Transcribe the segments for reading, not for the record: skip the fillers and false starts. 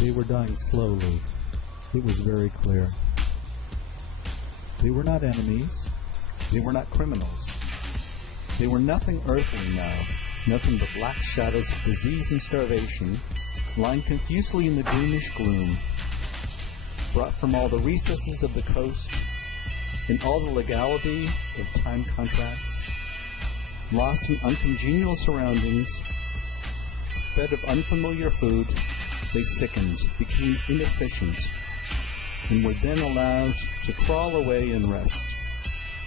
They were dying slowly. It was very clear. They were not enemies. They were not criminals. They were nothing earthly now, nothing but black shadows of disease and starvation, lying confusedly in the greenish gloom, brought from all the recesses of the coast, in all the legality of time contracts, lost in uncongenial surroundings, fed of unfamiliar food, they sickened, became inefficient, and were then allowed to crawl away and rest.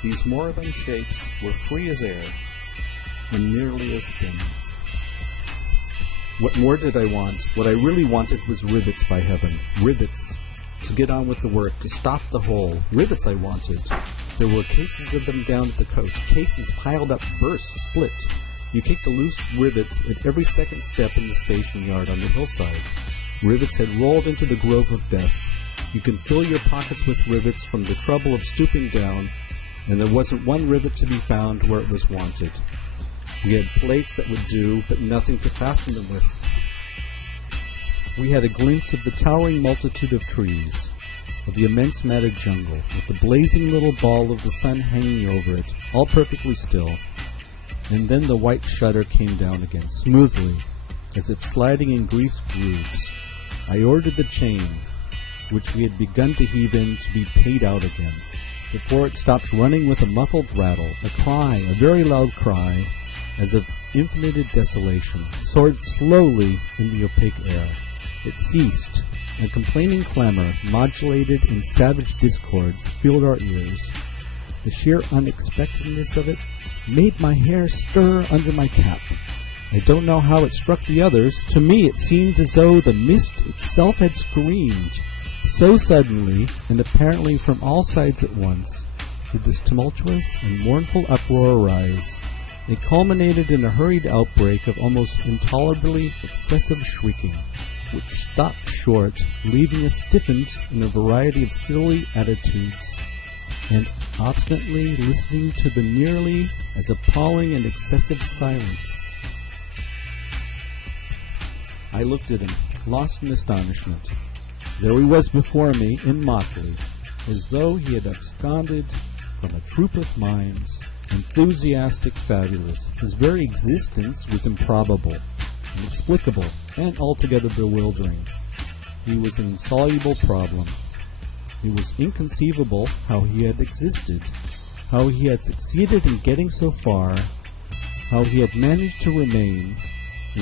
These moribund shapes were free as air, and nearly as thin. What more did I want? What I really wanted was rivets, by heaven. Rivets. To get on with the work, to stop the hole. Rivets I wanted. There were cases of them down at the coast. Cases piled up, burst, split. You kicked a loose rivet at every second step in the station yard on the hillside. Rivets had rolled into the grove of death. You can fill your pockets with rivets from the trouble of stooping down, and there wasn't one rivet to be found where it was wanted. We had plates that would do, but nothing to fasten them with. We had a glimpse of the towering multitude of trees, of the immense matted jungle, with the blazing little ball of the sun hanging over it, all perfectly still. And then the white shutter came down again, smoothly, as if sliding in greased grooves. I ordered the chain, which we had begun to heave in, to be paid out again, before it stopped running with a muffled rattle, a cry, a very loud cry, as of infinite desolation, soared slowly in the opaque air. It ceased, and complaining clamor, modulated in savage discords, filled our ears. The sheer unexpectedness of it made my hair stir under my cap. I don't know how it struck the others. To me it seemed as though the mist itself had screamed. So suddenly, and apparently from all sides at once, did this tumultuous and mournful uproar arise. It culminated in a hurried outbreak of almost intolerably excessive shrieking, which stopped short, leaving us stiffened in a variety of silly attitudes, and obstinately listening to the nearly as appalling and excessive silence. I looked at him, lost in astonishment. There he was before me, in mockery, as though he had absconded from a troop of mimes, enthusiastic, fabulous. His very existence was improbable, inexplicable, and altogether bewildering. He was an insoluble problem. It was inconceivable how he had existed, how he had succeeded in getting so far, how he had managed to remain,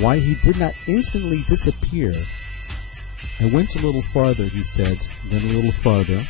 why he did not instantly disappear. I went a little farther, he said, then a little farther,